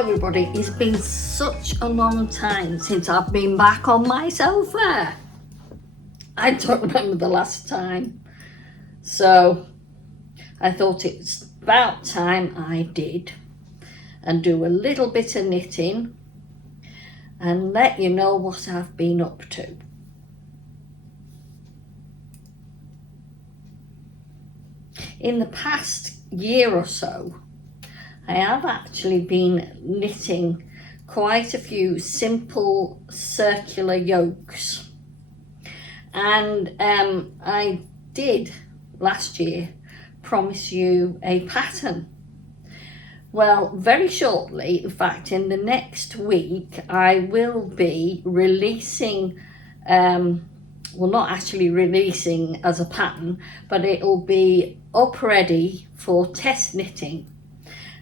everybody, it's been such a long time since I've been back on my sofa. I don't remember the last time. So I thought it's about time I did and do a little bit of knitting and let you know what I've been up to. In the past year or so, I have actually been knitting quite a few simple circular yokes, and I did last year promise you a pattern. Well, very shortly, in fact in the next week, I will be releasing, well, not actually releasing as a pattern, but it'll be up ready for test knitting.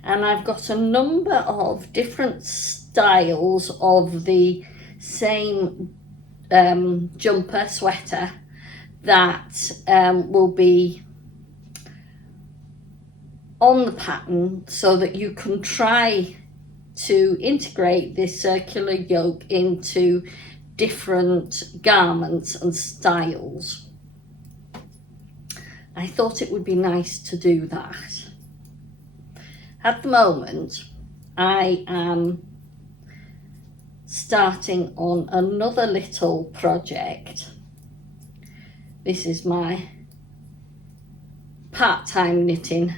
And I've got a number of different styles of the same jumper sweater that will be on the pattern, so that you can try to integrate this circular yoke into different garments and styles. I thought it would be nice to do that. At the moment, I am starting on another little project. This is my part-time knitting.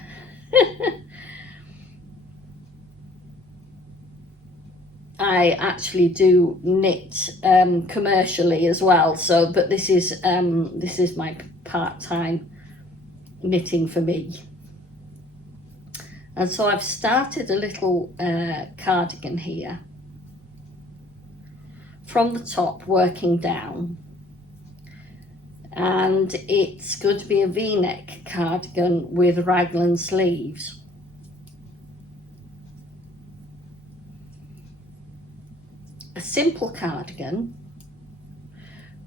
I actually do knit commercially as well, so but this is my part-time knitting for me. And so I've started a little cardigan here from the top, working down, and it's going to be a V-neck cardigan with raglan sleeves. A simple cardigan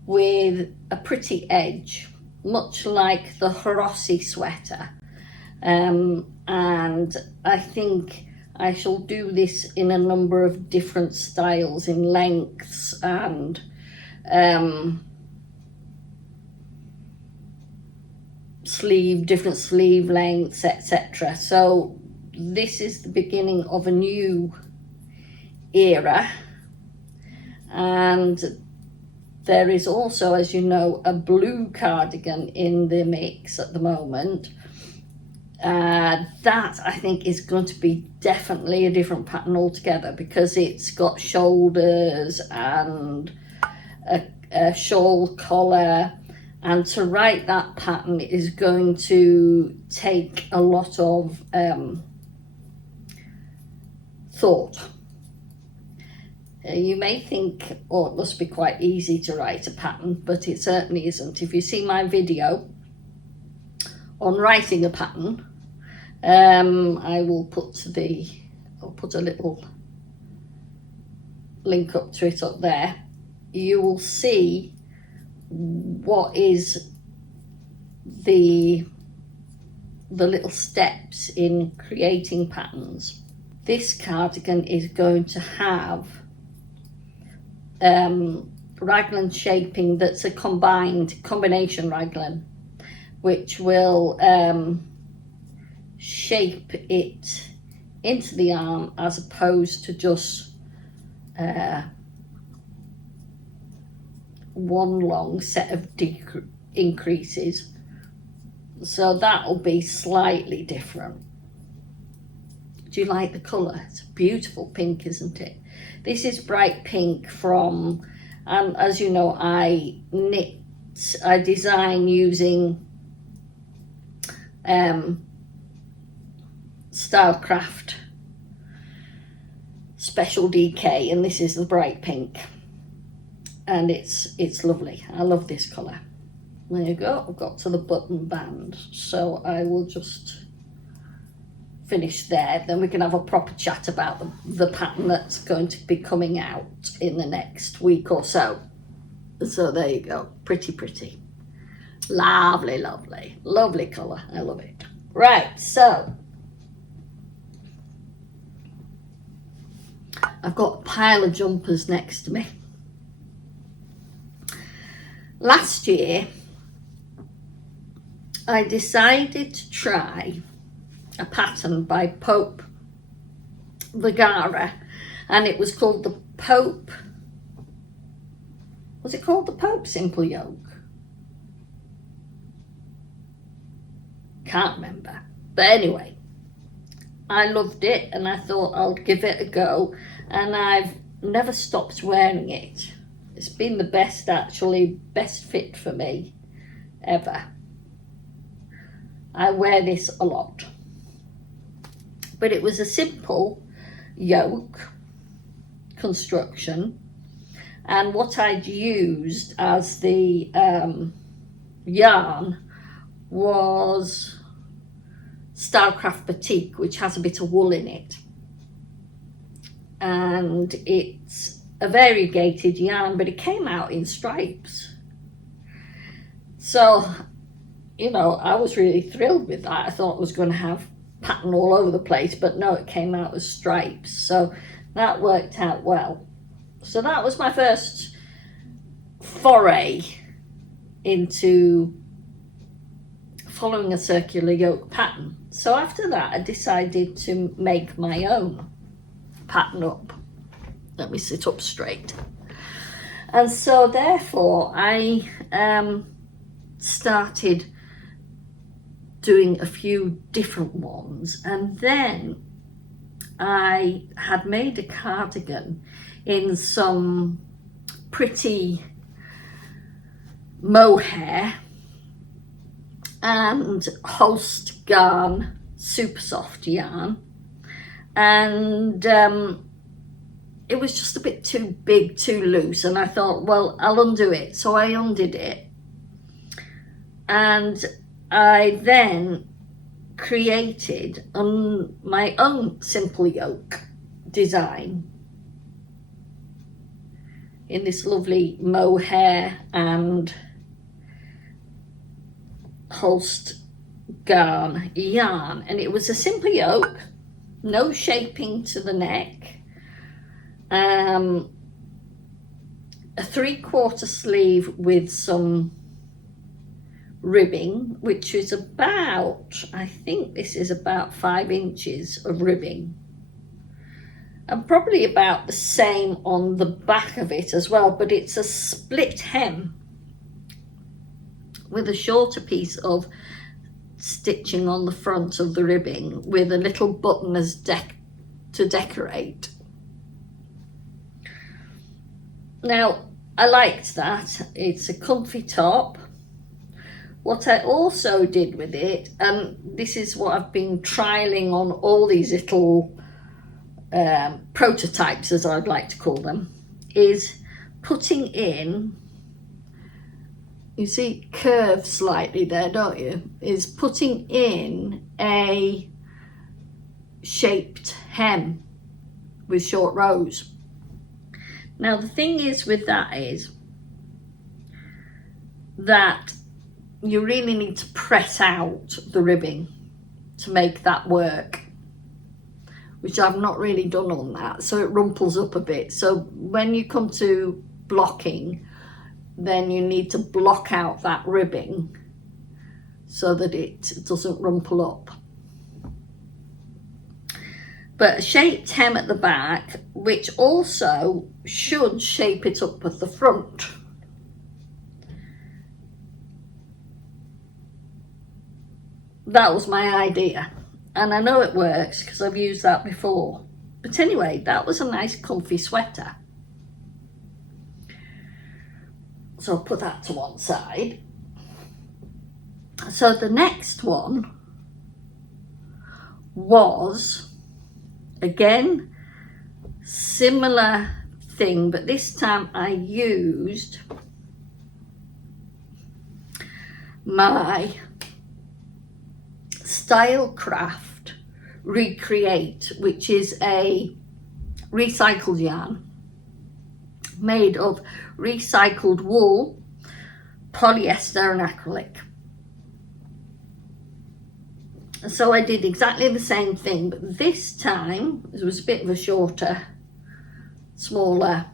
with a pretty edge, much like the Hirossi sweater. And I think I shall do this in a number of different styles, in lengths and different sleeve lengths, etc. So this is the beginning of a new era, and there is also, as you know, a blue cardigan in the mix at the moment. That I think is going to be definitely a different pattern altogether, because it's got shoulders and a shawl collar, and to write that pattern is going to take a lot of thought. You may think, oh, it must be quite easy to write a pattern, but it certainly isn't. If you see my video on writing a pattern, I'll put a little link up to it up there. You will see what is the little steps in creating patterns. This cardigan is going to have raglan shaping that's a combination raglan, which will shape it into the arm, as opposed to just one long set of increases. So that'll be slightly different. Do you like the colour? It's a beautiful pink, isn't it? This is bright pink from, as you know, I design using Stylecraft Special DK, and this is the bright pink, and it's lovely. I love this colour. There you go. I've got to the button band, so I will just finish there, then we can have a proper chat about the pattern that's going to be coming out in the next week or so. So there you go. Pretty lovely colour. I love it. Right, so I've got a pile of jumpers next to me. Last year, I decided to try a pattern by Pope Vergara, and it was called the Pope, was it called the Pope Simple Yoke? Can't remember. But anyway, I loved it and I thought I'll give it a go, and I've never stopped wearing it. It's been the best fit for me ever. I wear this a lot. But it was a simple yoke construction, and what I'd used as the yarn was Stylecraft Batik, which has a bit of wool in it, and it's a variegated yarn, but it came out in stripes. So, you know, I was really thrilled with that. I thought it was going to have pattern all over the place, but no, it came out as stripes, so that worked out well. So that was my first foray into following a circular yoke pattern. So after that, I decided to make my own pattern up. Let me sit up straight. And so therefore I started doing a few different ones, and then I had made a cardigan in some pretty mohair and Holst Garn super soft yarn, and it was just a bit too big, too loose, and I thought, well, I'll undo it. So I undid it, and I then created my own simple yoke design in this lovely mohair and Holst Garn yarn, and it was a simple yoke, no shaping to the neck, a 3/4 sleeve with some ribbing, which is about, I think this is about 5 inches of ribbing, and probably about the same on the back of it as well, but it's a split hem with a shorter piece of stitching on the front of the ribbing with a little button as to decorate. Now, I liked that. It's a comfy top. What I also did with it, and this is what I've been trialing on all these little prototypes, as I'd like to call them, is putting in, you see curve slightly there, don't you, is putting in a shaped hem with short rows. Now the thing is with that is that you really need to press out the ribbing to make that work, which I've not really done on that, so it rumples up a bit. So when you come to blocking, then you need to block out that ribbing so that it doesn't rumple up. But a shaped hem at the back, which also should shape it up at the front. That was my idea, and I know it works because I've used that before. But anyway, that was a nice comfy sweater. So I'll put that to one side. So the next one was, again, similar thing, but this time I used my Stylecraft Recreate, which is a recycled yarn made of recycled wool, polyester and acrylic. So I did exactly the same thing, but this time it was a bit of a shorter smaller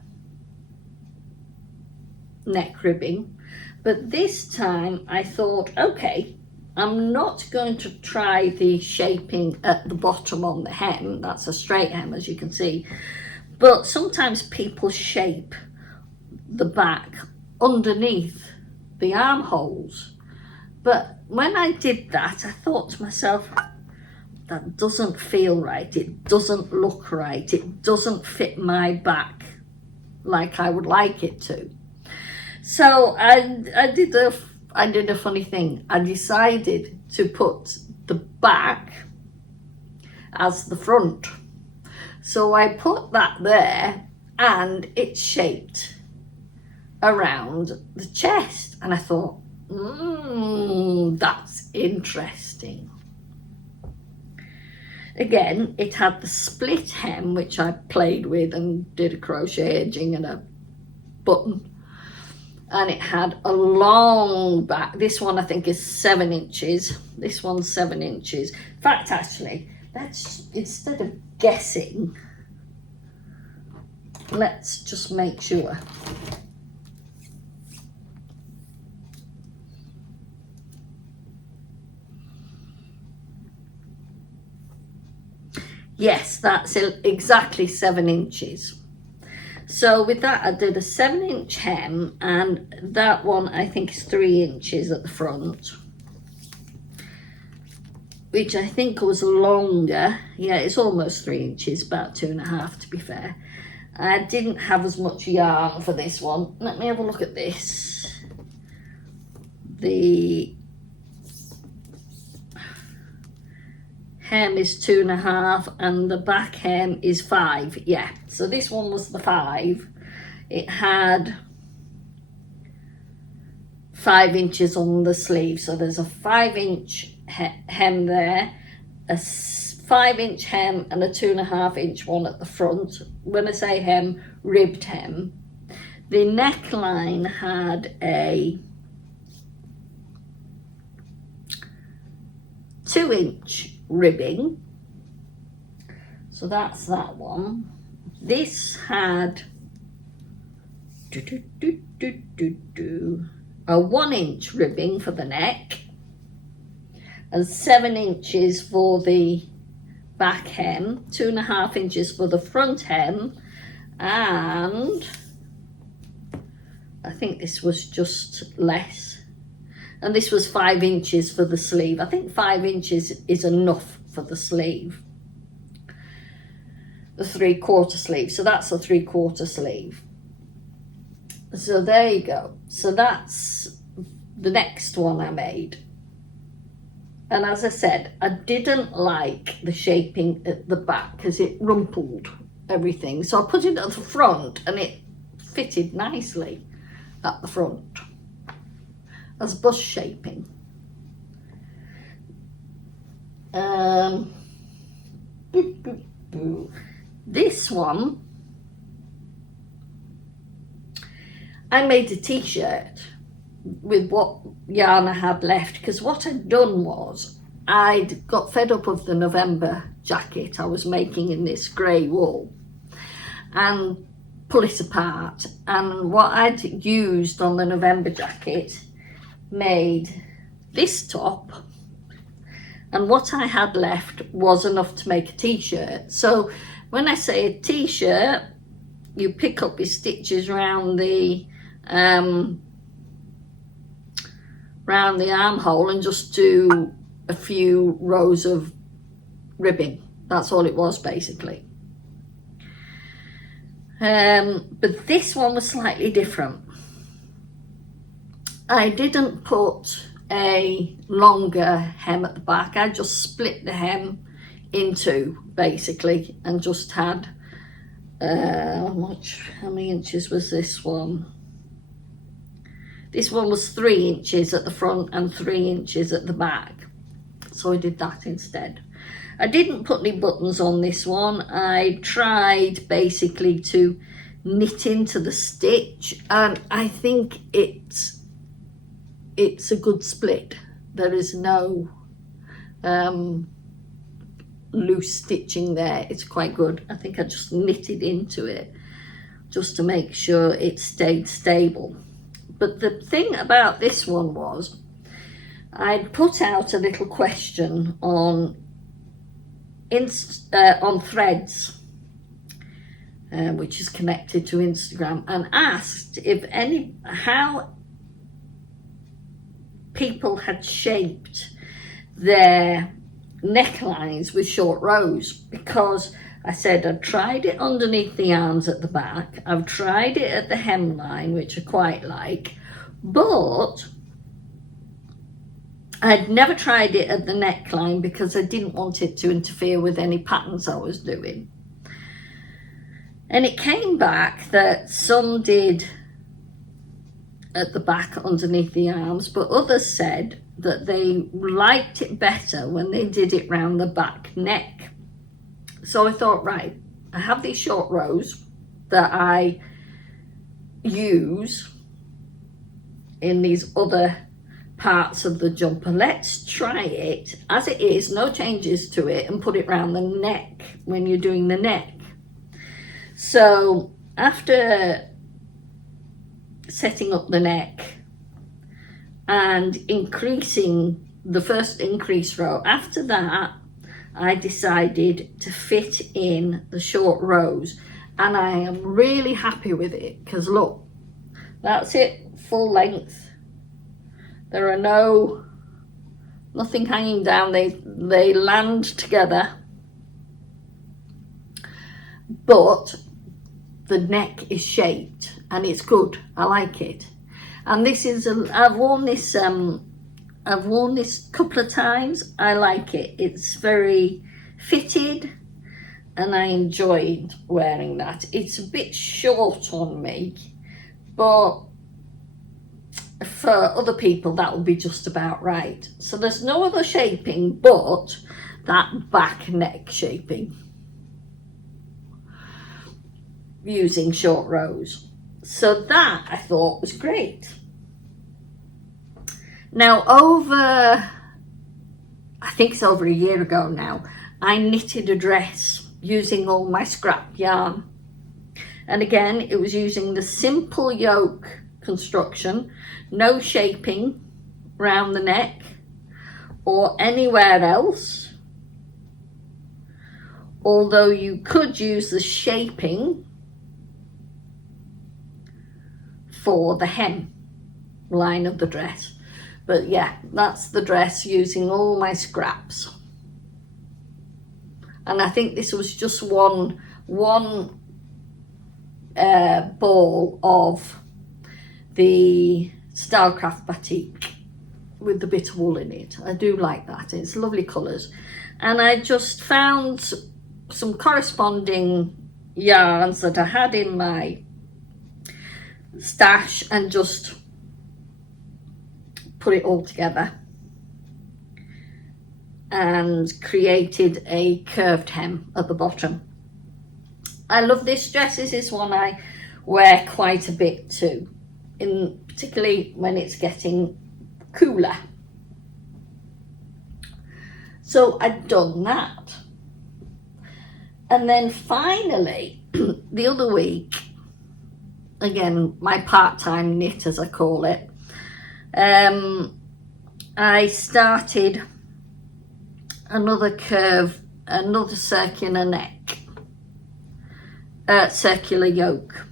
neck ribbing. But this time I thought, okay, I'm not going to try the shaping at the bottom on the hem. That's a straight hem, as you can see. But sometimes people shape the back underneath the armholes. But when I did that, I thought to myself, that doesn't feel right. It doesn't look right. It doesn't fit my back like I would like it to. So I did a funny thing. I decided to put the back as the front. So I put that there, and it's shaped around the chest. And I thought, that's interesting. Again, it had the split hem, which I played with and did a crochet edging and a button. And it had a long back. This one I think is 7 inches. This one's 7 inches. In fact, actually, let's, instead of guessing, let's just make sure. Yes, that's exactly 7 inches. So with that, I did a 7-inch hem, and that one I think is 3 inches at the front, which I think was longer. Yeah, it's almost 3 inches, about 2.5 to be fair. I didn't have as much yarn for this one. Let me have a look at this. The hem is 2.5 and the back hem is 5. Yeah, so this one was the 5. It had 5 inches on the sleeve, so there's a 5-inch hem there, a 5-inch hem and a 2.5-inch one at the front. When I say hem, ribbed hem. The neckline had a 2-inch ribbing, so that's that one. This had a 1-inch ribbing for the neck and 7 inches for the back hem, 2.5 inches for the front hem, and I think this was just less. And this was 5 inches for the sleeve. I think 5 inches is enough for the sleeve. The 3/4 sleeve. So that's a 3/4 sleeve. So there you go. So that's the next one I made. And as I said, I didn't like the shaping at the back because it rumpled everything. So I put it at the front and it fitted nicely at the front as bust shaping. This one, I made a t-shirt with what yarn I had left, because what I'd done was I'd got fed up of the November jacket I was making in this grey wool and pull it apart, and what I'd used on the November jacket made this top, and what I had left was enough to make a t-shirt. So when I say a t-shirt, you pick up your stitches round the armhole and just do a few rows of ribbing. That's all it was basically. But this one was slightly different. I didn't put a longer hem at the back. I just split the hem in two basically and just had how many inches was this one? This one was 3 inches at the front and 3 inches at the back, so I did that instead. I didn't put any buttons on this one. I tried basically to knit into the stitch, and I think it's a good split. There is no loose stitching there. It's quite good. I think I just knitted into it. just to make sure it stayed stable. But the thing about this one was, I'd put out a little question on Threads, which is connected to Instagram, and asked how people had shaped their necklines with short rows, because I said I'd tried it underneath the arms at the back, I've tried it at the hemline, which I quite like, but I'd never tried it at the neckline because I didn't want it to interfere with any patterns I was doing. And it came back that some did at the back underneath the arms, but others said that they liked it better when they did it round the back neck. So I thought, right, I have these short rows that I use in these other parts of the jumper. Let's try it as it is, no changes to it, and put it round the neck when you're doing the neck. So after setting up the neck and increasing the first increase row, after that I decided to fit in the short rows, and I am really happy with it, because look, that's it, full length. There are nothing hanging down, they land together, but the neck is shaped and it's good. I like it. And this is I've worn this couple of times. I like it. It's very fitted and I enjoyed wearing that. It's a bit short on me, but for other people that will be just about right. So there's no other shaping but that back neck shaping using short rows. So that I thought was great. Now I think it's over a year ago now, I knitted a dress using all my scrap yarn. And again, it was using the Simple Yoke construction, no shaping round the neck or anywhere else, although you could use the shaping for the hem line of the dress. But yeah, that's the dress using all my scraps. And I think this was just one ball of the Stylecraft batik with the bit of wool in it. I do like that. It's lovely colours. And I just found some corresponding yarns that I had in my stash and just put it all together and created a curved hem at the bottom. I love this dress. This is one I wear quite a bit too, particularly when it's getting cooler. So I'd done that. And then finally, the other week, again, my part-time knit as I call it, I started another circular neck, circular yoke,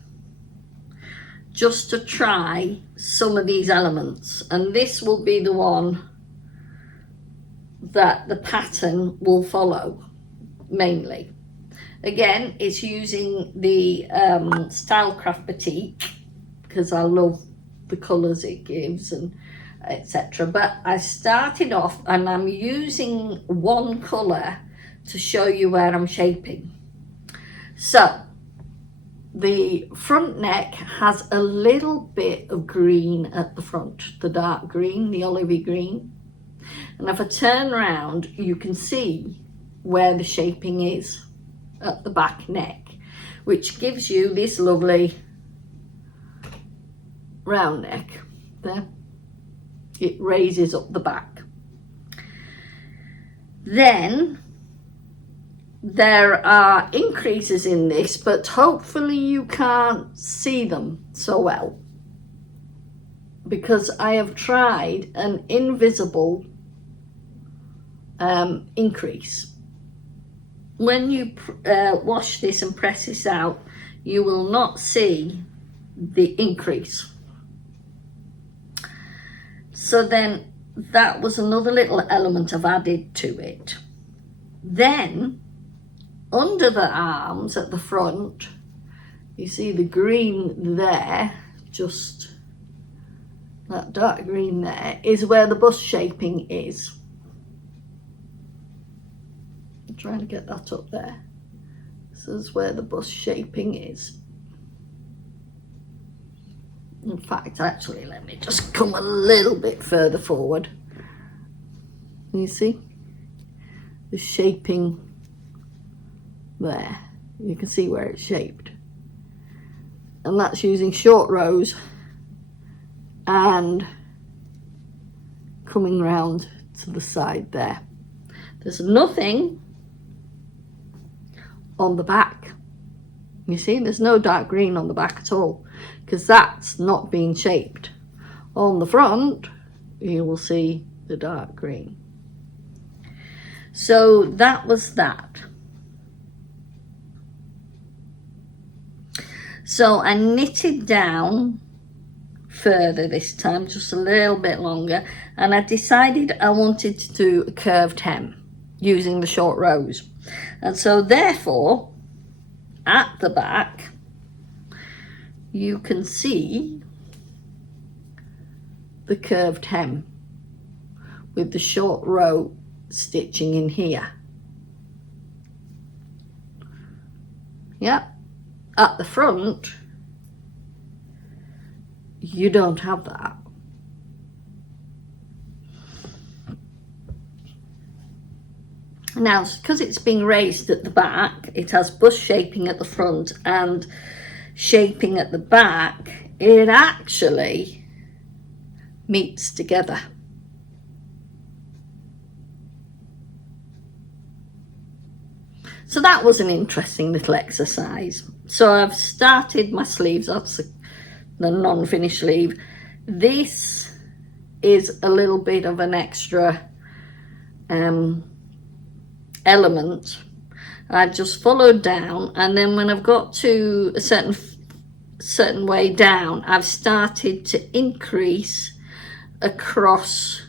just to try some of these elements. And this will be the one that the pattern will follow mainly. Again, it's using the Stylecraft batik because I love the colours it gives and etc. But I started off and I'm using one colour to show you where I'm shaping. So the front neck has a little bit of green at the front, the dark green, the olivey green. And if I turn around, you can see where the shaping is at the back neck, which gives you this lovely round neck there. It raises up the back. Then there are increases in this, but hopefully you can't see them so well, because I have tried an invisible increase. When you wash this and press this out, you will not see the increase. So then that was another little element I've added to it. Then under the arms at the front, you see the green there, just that dark green there, is where the bust shaping is. I'm trying to get that up there. This is where the bust shaping is. In fact, actually, let me just come a little bit further forward. You see the shaping there. You can see where it's shaped. And that's using short rows and coming round to the side there. There's nothing on the back. You see, there's no dark green on the back at all, because that's not being shaped. On the front, you will see the dark green. So that was that. So I knitted down further this time, just a little bit longer, and I decided I wanted to do a curved hem using the short rows. And so therefore, at the back, you can see the curved hem with the short row stitching in here. Yeah, at the front, you don't have that. Now, because it's being raised at the back, it has bust shaping at the front and shaping at the back, it actually meets together. So that was an interesting little exercise. So I've started my sleeves. That's the non-finished sleeve. This is a little bit of an extra element. I've just followed down, and then when I've got to a certain way down, I've started to increase across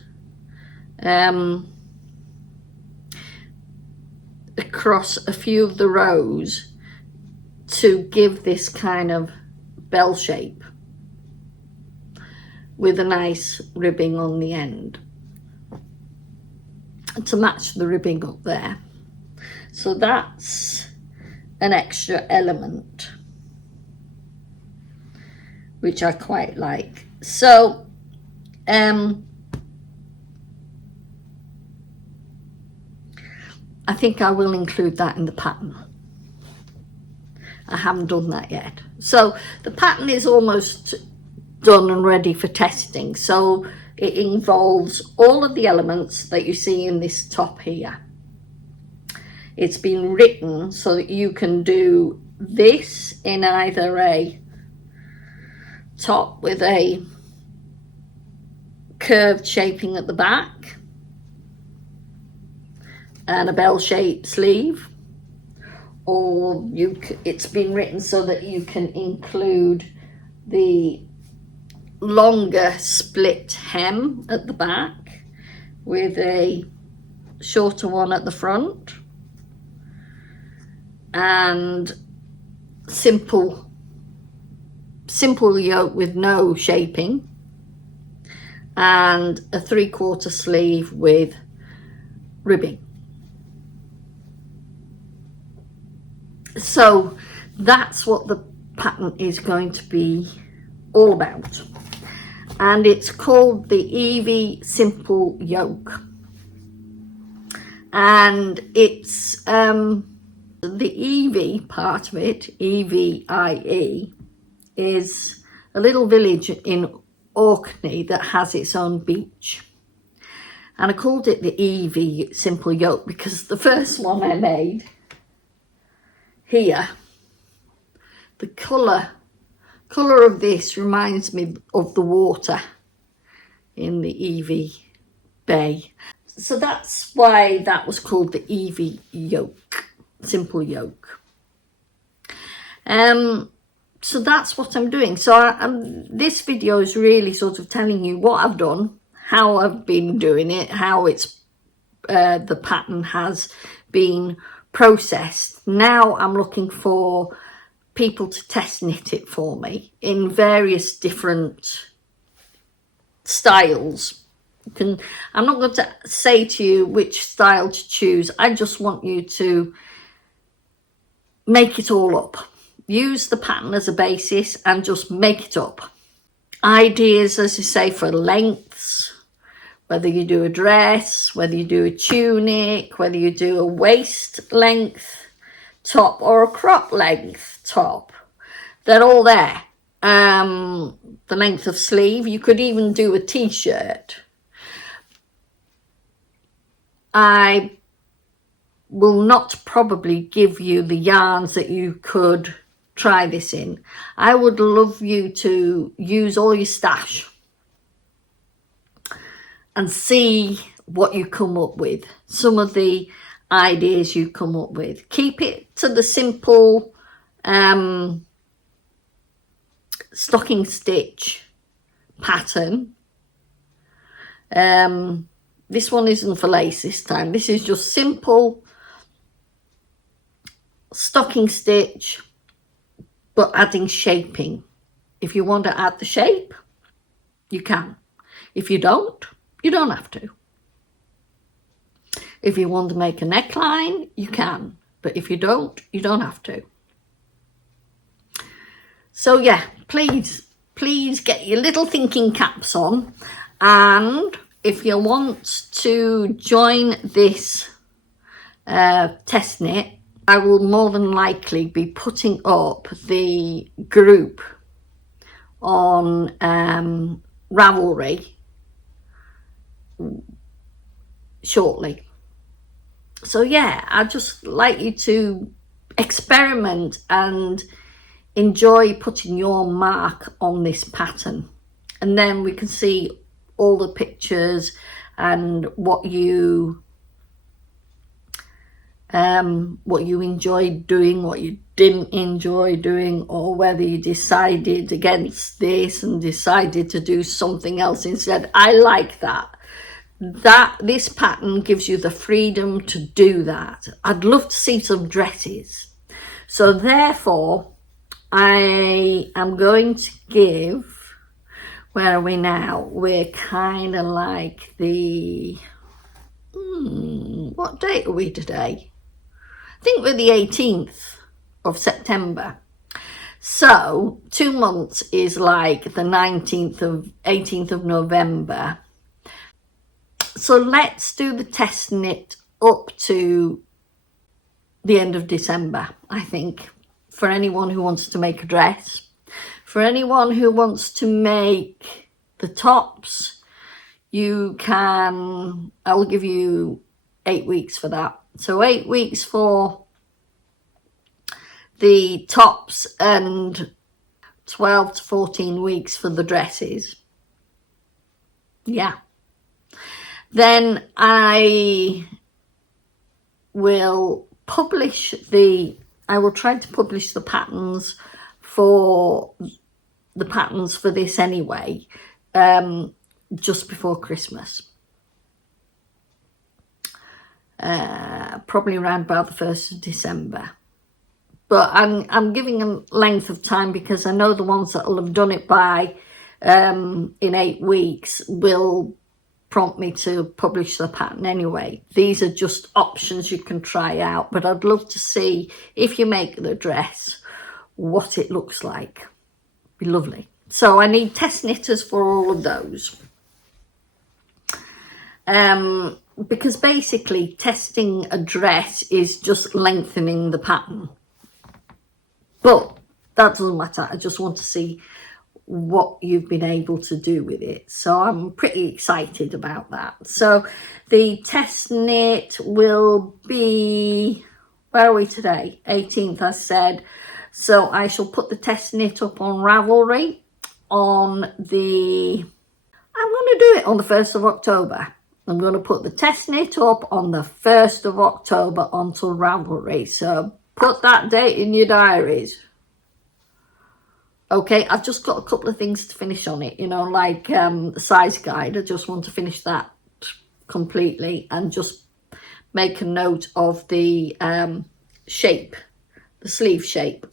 a few of the rows to give this kind of bell shape with a nice ribbing on the end to match the ribbing up there. So that's an extra element which I quite like. So I think I will include that in the pattern. I haven't done that yet. So the pattern is almost done and ready for testing. So it involves all of the elements that you see in this top here. It's been written so that you can do this in either a top with a curved shaping at the back and a bell-shaped sleeve, or it's been written so that you can include the longer split hem at the back with a shorter one at the front, and simple yoke with no shaping, and a 3/4 sleeve with ribbing. So that's what the pattern is going to be all about, and it's called the Evie Simple Yoke, and it's the Evie part of it, EVIE, is a little village in Orkney that has its own beach, and I called it the Evie Simple Yoke because the first one I made here, the colour of this reminds me of the water in the Evie Bay. So that's why that was called the Evie Yoke, Simple Yoke. So that's what I'm doing. So this video is really sort of telling you what I've done, how I've been doing it, how it's the pattern has been processed. Now I'm looking for people to test knit it for me in various different styles. I'm not going to say to you which style to choose. I just want you to make it all up. Use the pattern as a basis and just make it up. Ideas, as I say, for lengths, whether you do a dress, whether you do a tunic, whether you do a waist length top or a crop length top. They're all there. The length of sleeve, you could even do a t-shirt. I will not probably give you the yarns that you could try this in. I would love you to use all your stash and see what you come up with, some of the ideas you come up with. Keep it to the simple stocking stitch pattern. This one isn't for lace this time. This is just simple stocking stitch, but adding shaping. If you want to add the shape, you can. If you don't, you don't have to. If you want to make a neckline, you can. But if you don't have to. So yeah, please get your little thinking caps on. And if you want to join this test knit, I will more than likely be putting up the group on Ravelry shortly. So yeah, I'd just like you to experiment and enjoy putting your mark on this pattern, and then we can see all the pictures and what you enjoyed doing, what you didn't enjoy doing, or whether you decided against this and decided to do something else instead. I like that this pattern gives you the freedom to do that. I'd love to see some dresses. So therefore I am going to give, where are we now? We're kind of like the what date are we today? I think we're the 18th of September. So 2 months is like the 18th of November. So let's do the test knit up to the end of December, I think, for anyone who wants to make a dress. For anyone who wants to make the tops, you can, I'll give you 8 weeks for that. So 8 weeks for the tops and 12 to 14 weeks for the dresses. Yeah. Then I will try to publish the patterns for this anyway, just before Christmas. Probably around about the 1st of December. But I'm giving them length of time because I know the ones that will have done it by in 8 weeks will prompt me to publish the pattern anyway. These are just options you can try out, but I'd love to see, if you make the dress, what it looks like. Be lovely. So I need test knitters for all of those. Because basically testing a dress is just lengthening the pattern. But that doesn't matter. I just want to see what you've been able to do with it. So I'm pretty excited about that. So the test knit will be where are we today? 18th, I said. So I shall put the test knit up on Ravelry on the, I'm going to do it on the 1st of October. I'm going to put the test knit up on the 1st of October onto Ravelry. So put that date in your diaries. Okay, I've just got a couple of things to finish on it, you know, like the size guide. I just want to finish that completely and just make a note of the shape, the sleeve shape.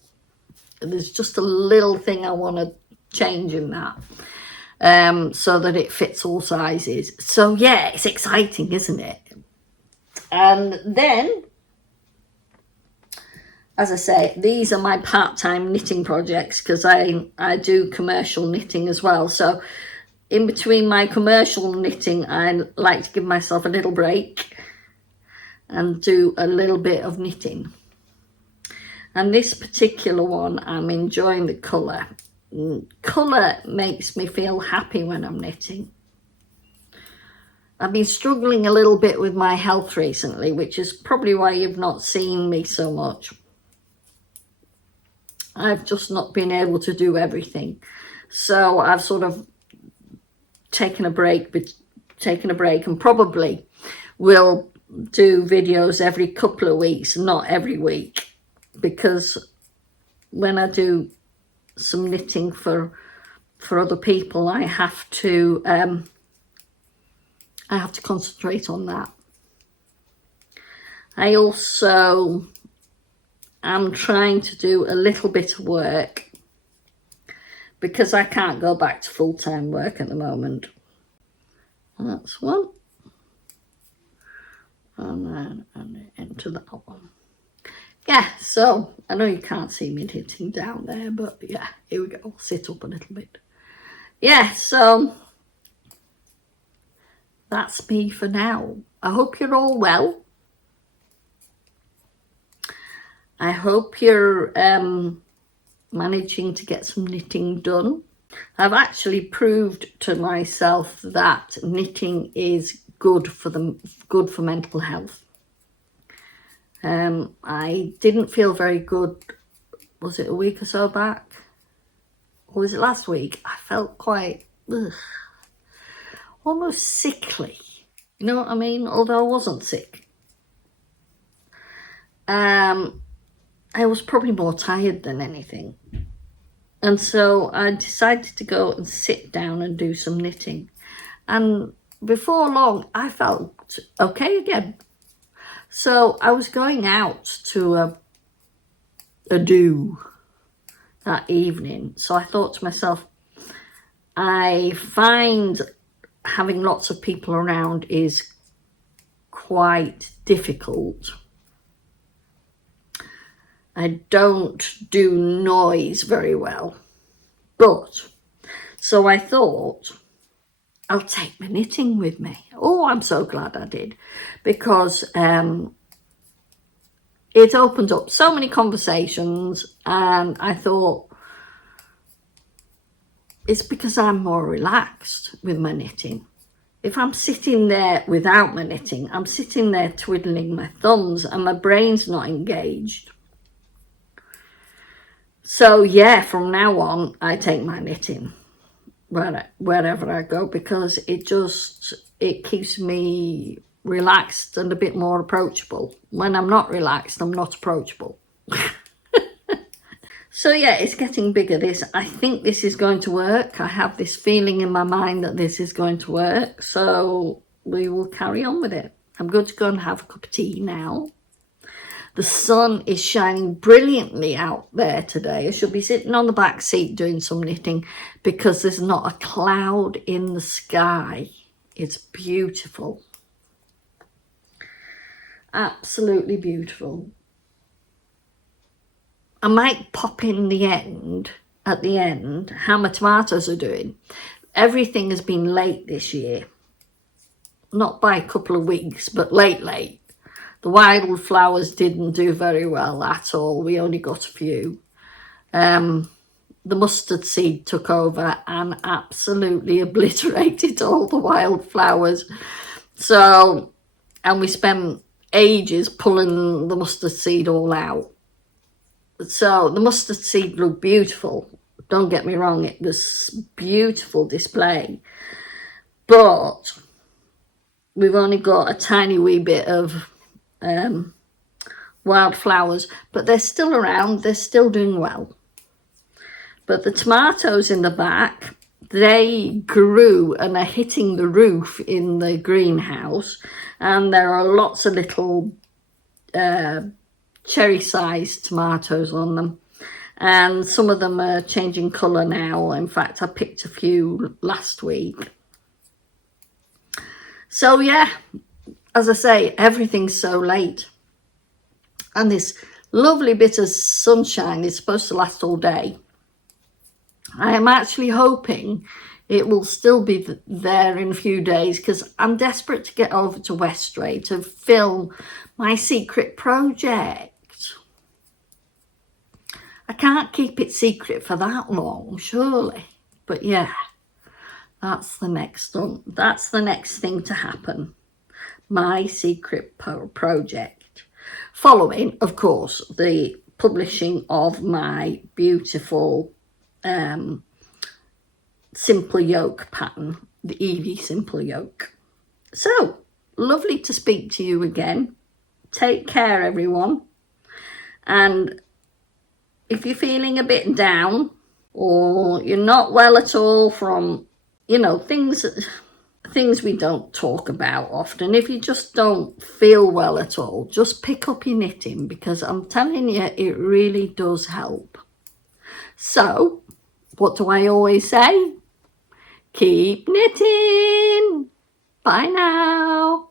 There's just a little thing I want to change in that. So that it fits all sizes. So yeah, it's exciting, isn't it? And then, as I say, these are my part-time knitting projects because I do commercial knitting as well. So in between my commercial knitting, I like to give myself a little break and do a little bit of knitting. And this particular one, I'm enjoying the colour. Colour makes me feel happy when I'm knitting. I've been struggling a little bit with my health recently, which is probably why you've not seen me so much. I've just not been able to do everything. So I've sort of taken a break and probably will do videos every couple of weeks, not every week, because when I do some knitting for other people, I have to concentrate on that. I also am trying to do a little bit of work because I can't go back to full-time work at the moment. That's one. And then into that one. Yeah, so I know you can't see me knitting down there, but yeah, here we go. I'll sit up a little bit. Yeah, so that's me for now. I hope you're all well. I hope you're managing to get some knitting done. I've actually proved to myself that knitting is good for mental health. I didn't feel very good, was it a week or so back? Or was it last week? I felt quite, almost sickly. You know what I mean? Although I wasn't sick. I was probably more tired than anything. And so I decided to go and sit down and do some knitting. And before long, I felt okay again. So I was going out to a do that evening. So I thought to myself, I find having lots of people around is quite difficult. I don't do noise very well. But, so I thought, I'll take my knitting with me. Oh, I'm so glad I did, because it opened up so many conversations, and I thought, it's because I'm more relaxed with my knitting. If I'm sitting there without my knitting, I'm sitting there twiddling my thumbs and my brain's not engaged. So yeah, from now on, I take my knitting wherever I go, because it keeps me relaxed and a bit more approachable. When I'm not relaxed, I'm not approachable. So yeah, it's getting bigger. I think this is going to work. I have this feeling in my mind that this is going to work. So we will carry on with it. I'm going to go and have a cup of tea now. The sun is shining brilliantly out there today. I should be sitting on the back seat doing some knitting because there's not a cloud in the sky. It's beautiful. Absolutely beautiful. I might pop in at the end, how my tomatoes are doing. Everything has been late this year. Not by a couple of weeks, but late. The wildflowers didn't do very well at all. We only got a few. The mustard seed took over and absolutely obliterated all the wildflowers. So, and we spent ages pulling the mustard seed all out. So the mustard seed looked beautiful. Don't get me wrong, it was beautiful display. But we've only got a tiny wee bit of wildflowers, but they're still around, they're still doing well. But the tomatoes in the back, they grew and are hitting the roof in the greenhouse, and there are lots of little cherry-sized tomatoes on them, and some of them are changing colour now. In fact, I picked a few last week. So yeah, as I say, everything's so late, and this lovely bit of sunshine is supposed to last all day. I am actually hoping it will still be there in a few days, because I'm desperate to get over to Westray to film my secret project. I can't keep it secret for that long, surely. But yeah, that's the next thing to happen. My secret project. Following, of course, the publishing of my beautiful Simple Yoke pattern, the Evie Simple Yoke. So, lovely to speak to you again. Take care, everyone. And if you're feeling a bit down, or you're not well at all from, you know, things we don't talk about often, if you just don't feel well at all, just pick up your knitting, because I'm telling you, it really does help. So, what do I always say? Keep knitting. Bye now.